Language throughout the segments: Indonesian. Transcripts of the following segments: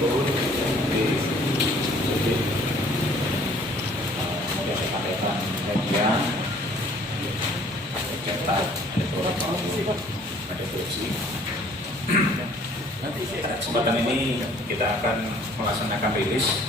turun di kemudian dipakai media cetak ada kursi. Kesempatan ini kita akan melaksanakan rilis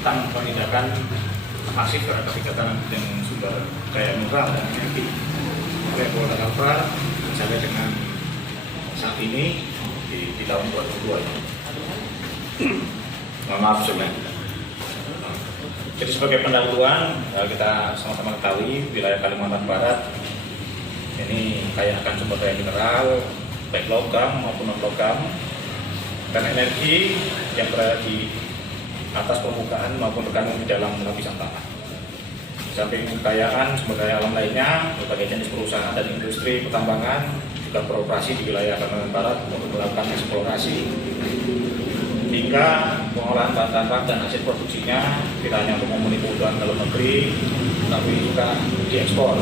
tentang penindakan masif terhadap kegiatan dengan sumber daya mineral dan energi oleh Polda Kalbar sampai dengan saat ini di tahun 2002. Mohon maaf sebelumnya. Jadi sebagai pendahuluan kita sama-sama ketahui wilayah Kalimantan Barat ini kaya akan sumber daya mineral baik logam maupun non logam dan energi yang berada di atas permukaan maupun terkandung di dalam lapisan tanah. Samping kekayaan sumber daya alam lainnya, berbagai jenis perusahaan dan industri pertambangan juga beroperasi di wilayah Kalimantan Barat untuk melakukan eksplorasi hingga pengolahan bahan tambang dan hasil produksinya tidak hanya untuk memenuhi kebutuhan dalam negeri, tapi juga diekspor.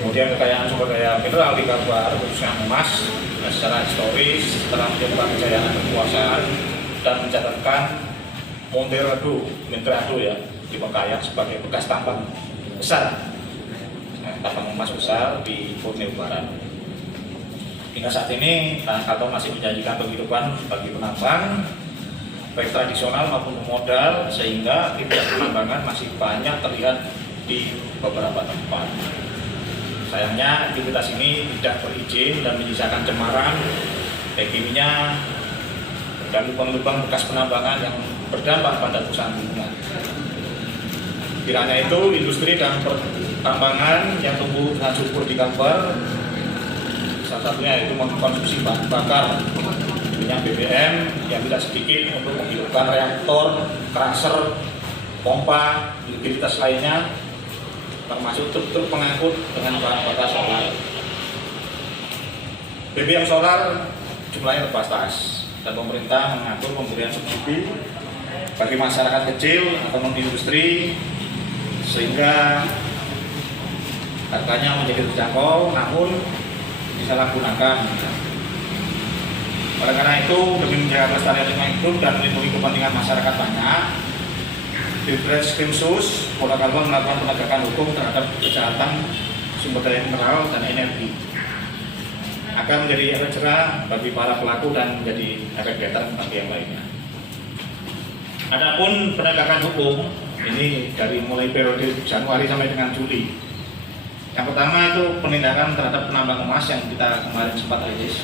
Kemudian kekayaan sumber daya mineral di Kalbar khususnya emas secara historis telah mencapai kejayaan dan kekuasaan dan mencatatkan Monterado ya di Bengkayang sebagai bekas tambang besar, tambang emas besar di Borneo Barat. Hingga saat ini Tanah Kalbar masih menjanjikan penghidupan bagi penambang baik tradisional maupun modal, sehingga aktivitas penambangan masih banyak terlihat di beberapa tempat. Sayangnya aktivitas ini tidak berizin dan menyisakan cemaran baik kimia dan lubang-lubang bekas penambangan yang berdampak pada kerusakan lingkungan. Tidak hanya itu, industri dan pertambangan yang tumbuh dengan subur di Kalbar, salah satunya itu mengkonsumsi bahan bakar minyak BBM yang tidak sedikit untuk menghidupkan reaktor, crusher, pompa, utilitas lainnya, termasuk truk-truk pengangkut dengan bahan bakar solar. BBM solar jumlahnya terbatas dan pemerintah mengatur pemberian subsidi bagi masyarakat kecil atau non-industri sehingga harganya menjadi terjangkau namun disalahgunakan. Oleh karena itu, demi menjaga kelestarian lingkungan hidup dan melindungi kepentingan masyarakat banyak, Ditreskrimsus Polda Kalbar melakukan penegakan hukum terhadap kejahatan sumber daya mineral dan energi akan menjadi efek jerah bagi para pelaku dan menjadi efek better bagi yang lainnya. Adapun penegakan hukum ini dari mulai periode Januari sampai dengan Juli. Yang pertama itu penindakan terhadap penambang emas yang kita kemarin sempat rilis.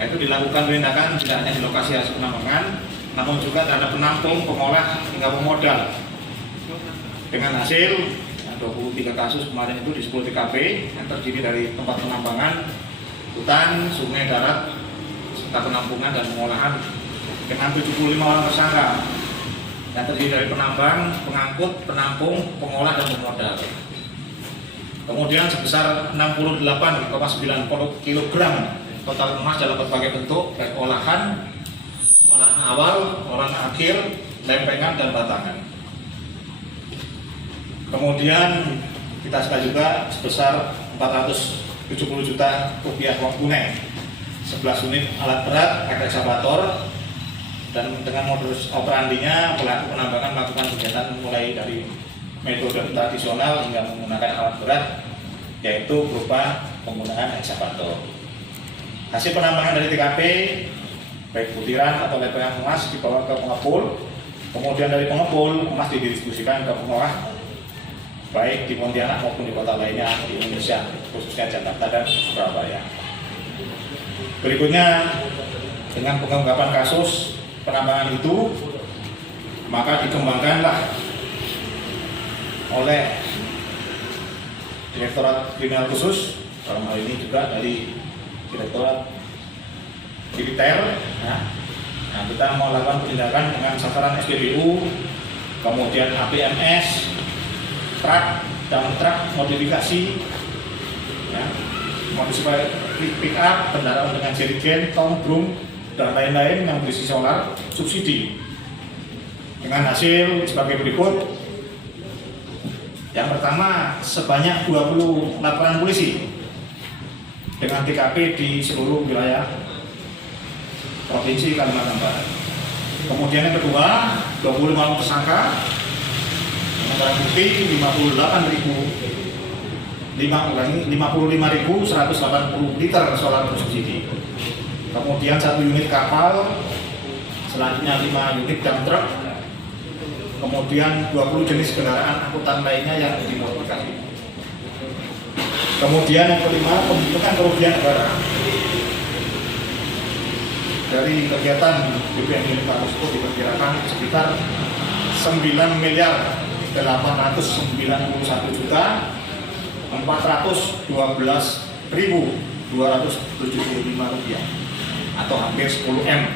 Itu dilakukan penindakan tidak hanya di lokasi hasil penambangan, namun juga terhadap penampung, pengolah hingga pemodal. Dengan hasil 23 kasus kemarin itu di 10 TKP yang terdiri dari tempat penambangan, hutan, sungai, darat, serta penampungan dan pengolahan dengan 75 orang tersangka yang terdiri dari penambang, pengangkut, penampung, pengolah dan pemodal. Kemudian sebesar 68,90 kg total emas dalam berbagai bentuk, baik olahan awal, olahan akhir, lempengan dan batangan. Kemudian kita sita juga sebesar 470 juta rupiah uang tunai, 11 unit alat berat, eksavator, dan dengan modus operandinya pelaku penambangan melakukan kegiatan mulai dari metode tradisional hingga menggunakan alat berat, yaitu berupa penggunaan eksavator. Hasil penambangan dari TKP baik butiran atau lempengan emas dibawa ke pengepul, kemudian dari pengepul emas didistribusikan ke pengolah baik di Pontianak maupun di kota lainnya di Indonesia, khususnya Jakarta dan Surabaya. Berikutnya, dengan pengungkapan kasus penambangan itu, maka dikembangkanlah oleh Direktorat Kriminal Khusus, dalam hal ini juga dari Direktorat Militer. Nah, kita melakukan penindakan dengan sasaran SPBU, kemudian APMS, truk dan truk modifikasi, ya, modifikasi pick up, kendaraan dengan jerigen, tong, drum, dan lain-lain yang berisi solar subsidi. Dengan hasil sebagai berikut. Yang pertama, sebanyak 20 laporan polisi dengan TKP di seluruh wilayah Provinsi Kalimantan Barat. Kemudian yang kedua, 25 orang tersangka dengan barang bukti 55.180 liter solar bersubsidi. Kemudian 1 unit kapal, selanjutnya 5 unit dump truck, kemudian 20 jenis kendaraan angkutan lainnya yang dimodifikasi. Kemudian yang kelima, pembentukan kerugian negara dari kegiatan BPN milik Pak Ruspo diperkirakan sekitar 9.412.275 rupiah atau hampir 10 M.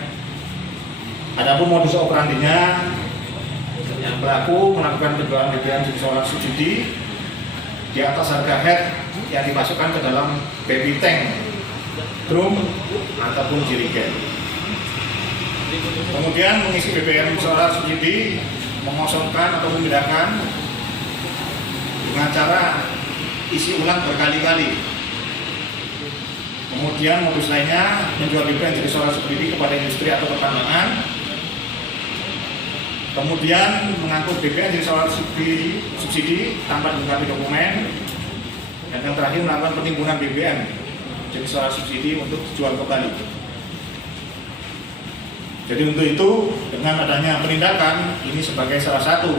Adapun modus operandinya yang pelaku melakukan penjualan BBM jenis solar subsidi di atas harga head yang dimasukkan ke dalam baby tank, drum ataupun jerigen. Kemudian mengisi BBM solar subsidi, mengosongkan atau memindahkan dengan cara isi ulang berkali-kali. Kemudian modus lainnya menjual BBM jenis solar subsidi kepada industri atau pertambangan. Kemudian mengangkut BBM jenis solar subsidi tanpa dilengkapi dokumen. Dan yang terakhir melakukan penimbunan BBM jenis solar subsidi untuk dijual kembali. Jadi untuk itu, dengan adanya penindakan ini sebagai salah satu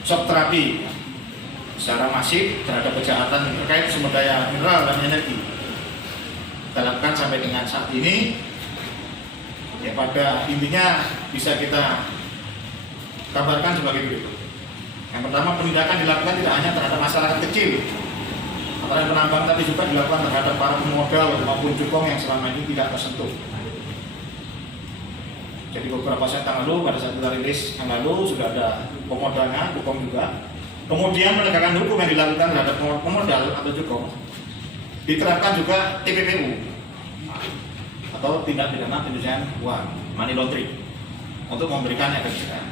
shock terapi secara masif terhadap kejahatan terkait sumber daya mineral dan energi. Kita lakukan sampai dengan saat ini, ya pada intinya bisa kita kabarkan sebagai berikut. Yang pertama, penindakan dilakukan tidak hanya terhadap masyarakat kecil, antara penambang, tapi juga dilakukan terhadap para pemodal maupun cukong yang selama ini tidak tersentuh. Jadi beberapa saat yang lalu, pada saat kita rilis yang lalu sudah ada pemodalnya, cukong juga. Kemudian penegakan hukum yang dilakukan terhadap pemodal atau cukong diterapkan juga TPPU atau tindak pidana pencucian uang, money laundering, untuk memberikan efek jerah.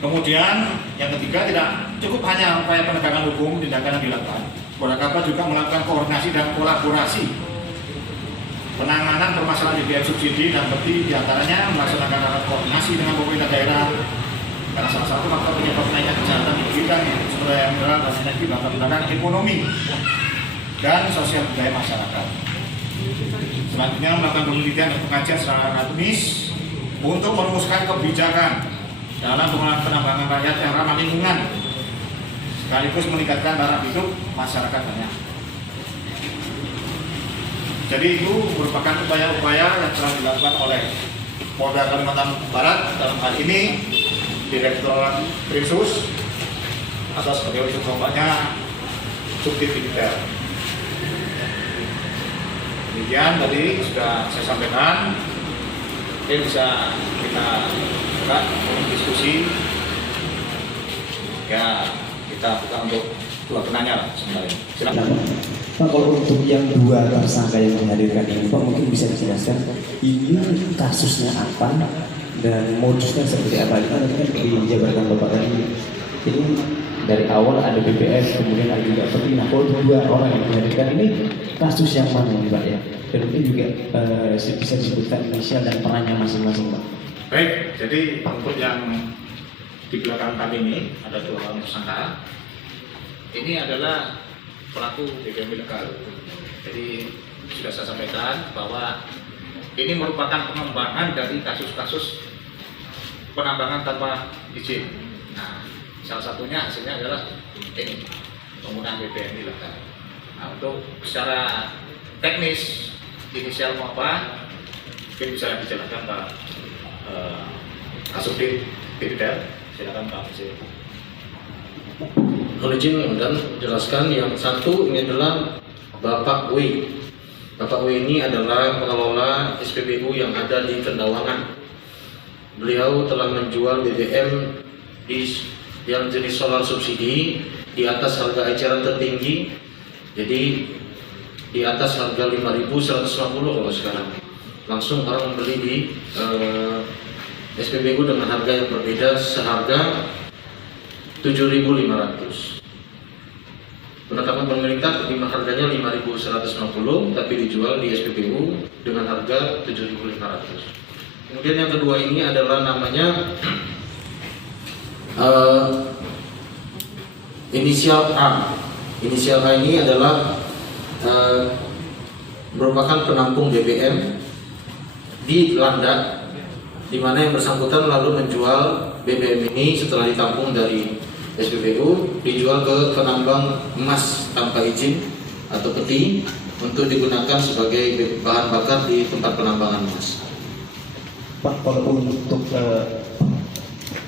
Kemudian yang ketiga, tidak cukup hanya upaya penegakan hukum, tindakan yang dilakukan. Polda juga melakukan koordinasi dan kolaborasi penanganan permasalahan BBM subsidi dan berarti diantaranya melaksanakan rapat koordinasi dengan pemerintah daerah karena salah satu faktor penyebab naiknya kejahatan di bidang sumber daya mineral dan energi dapat tindakan ekonomi dan sosial budaya masyarakat. Selanjutnya melakukan penelitian dan pengajian secara akademis untuk merumuskan kebijakan dalam pengelolaan penambangan rakyat yang ramah lingkungan sekaligus meningkatkan taraf hidup masyarakat banyak. Jadi itu merupakan upaya-upaya yang telah dilakukan oleh Polda Kalimantan Barat dalam hal ini Direktorat Krimsus atau sebagai ujung tombaknya Subdit Militer. Demikian tadi sudah saya sampaikan. Ini bisa kita buka diskusi. Ya kita buka untuk dua penanya sebenarnya. Silakan. Pak, kalau untuk yang dua tersangka yang dihadirkan ini, Pak mungkin bisa dijelaskan ini kasusnya apa dan modusnya seperti apa? Kan dijabarkan Bapak tadi, ini dari awal ada BBM, kemudian ada juga pergi. Nah, kalau dua orang yang dihadirkan ini kasus yang mana nih Pak ya? Dan mungkin juga bisa disebutkan inisial dan perannya masing-masing Pak. Baik, jadi untuk yang di belakang kami ini ada dua orang tersangka. Ini adalah pelaku BBM ilegal. Jadi sudah saya sampaikan bahwa ini merupakan pengembangan dari kasus-kasus penambangan tanpa izin. Nah, salah satunya hasilnya adalah ini penggunaan BBM ilegal. Nah, untuk secara teknis inisial mau apa, mungkin bisa dijelaskan Pak Kasubdit Militer. Silakan Pak Presiden. Mohon izin dan menjelaskan yang satu ini adalah Bapak W. Bapak W ini adalah pengelola SPBU yang ada di Kendawangan. Beliau telah menjual BBM yang jenis solar subsidi di atas harga eceran tertinggi, jadi di atas harga 5.150 kalau sekarang. Langsung orang membeli di SPBU dengan harga yang berbeda seharga 7.500. Penetapan pemerintah harganya 5.150, tapi dijual di SPBU dengan harga 7.500. Kemudian yang kedua ini adalah namanya inisial A. Inisial A ini adalah merupakan penampung BBM di Landak, di mana yang bersangkutan lalu menjual BBM ini setelah ditampung dari SPBU, dijual ke penambang emas tanpa izin atau peti untuk digunakan sebagai bahan bakar di tempat penambangan emas. Pak, kalau untuk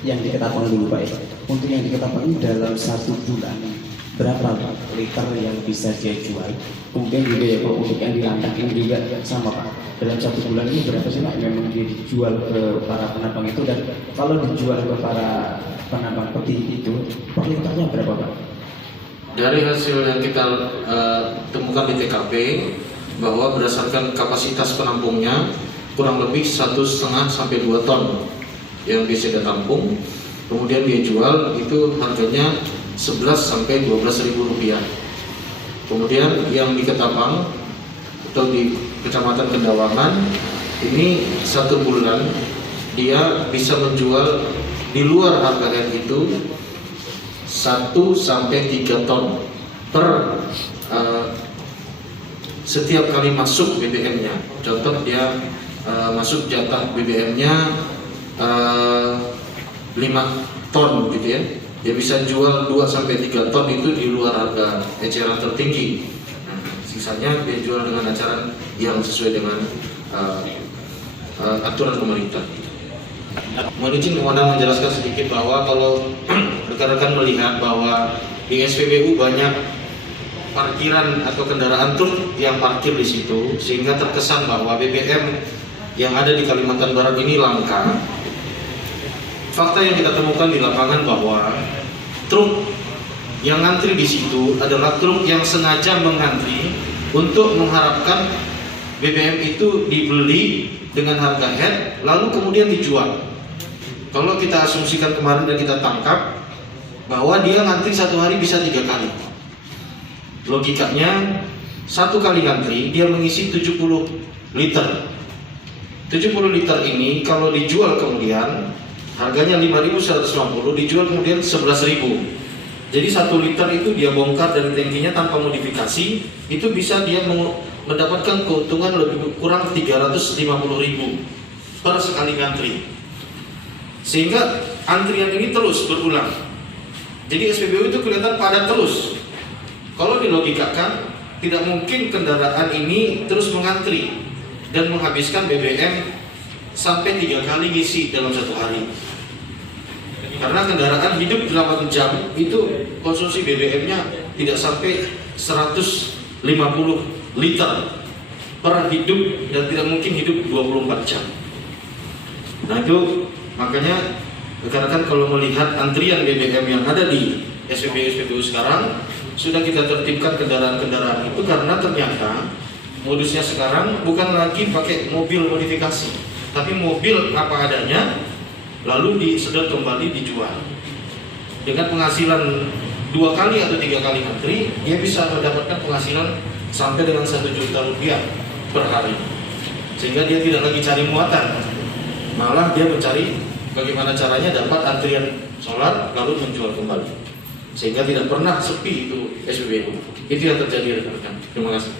yang diketahui dulu Pak ya, untuk yang diketahui dalam 1 bulan berapa liter yang bisa dia jual? Kemudian juga ya kalau untuk yang di Landak ini juga sama Pak, dalam 1 bulan ini berapa sih Pak memang dia dijual ke para penambang itu, dan kalau dijual ke para penambang peti itu per liternya berapa Pak? Dari hasil yang kita temukan di TKP, bahwa berdasarkan kapasitas penampungnya kurang lebih 1,5 sampai 2 ton yang bisa ditampung, kemudian dia jual itu harganya 11 sampai 12.000 rupiah. Kemudian yang di Ketapang atau di Kecamatan Kendawangan ini 1 bulan dia bisa menjual di luar harga head itu 1 sampai 3 ton per setiap kali masuk BBM-nya. Contoh dia masuk jatah BBM-nya 5 ton gitu ya. Dia bisa jual 2 sampai 3 ton itu di luar harga eceran tertinggi. Sisanya dia jual dengan acaran yang sesuai dengan aturan pemerintah. Mohon izin Komandan menjelaskan sedikit bahwa kalau rekan-rekan melihat bahwa di SPBU banyak parkiran atau kendaraan truk yang parkir di situ, sehingga terkesan bahwa BBM yang ada di Kalimantan Barat ini langka. Fakta yang kita temukan di lapangan bahwa truk yang ngantri di situ adalah truk yang sengaja mengantri untuk mengharapkan BBM itu dibeli dengan harga head lalu kemudian dijual. Kalau kita asumsikan kemarin dan kita tangkap bahwa dia ngantri 1 hari bisa 3 kali. Logikanya 1 kali ngantri dia mengisi 70 liter. 70 liter ini kalau dijual kemudian harganya 5.150, dijual kemudian 11.000. Jadi 1 liter itu dia bongkar dari tangkinya tanpa modifikasi, itu bisa dia mendapatkan keuntungan lebih kurang 350.000 per sekali ngantri. Sehingga antrian ini terus berulang. Jadi SPBU itu kelihatan padat terus. Kalau dilogikakan, tidak mungkin kendaraan ini terus mengantri dan menghabiskan BBM sampai 3 kali ngisi dalam 1 hari. Karena kendaraan hidup 8 jam itu konsumsi BBM-nya tidak sampai 150 liter per hidup dan tidak mungkin hidup 24 jam. Nah itu makanya rekan-rekan kalau melihat antrian BBM yang ada di SPBU sekarang, sudah kita tertibkan kendaraan-kendaraan itu karena ternyata modusnya sekarang bukan lagi pakai mobil modifikasi, tapi mobil apa adanya lalu disedot kembali dijual. Dengan penghasilan 2 kali atau 3 kali ngantri, dia bisa mendapatkan penghasilan sampai dengan 1 juta rupiah per hari. Sehingga dia tidak lagi cari muatan, malah dia mencari bagaimana caranya dapat antrian solar lalu menjual kembali. Sehingga tidak pernah sepi itu SPBU. Itu yang terjadi rekan-rekan. Terima kasih.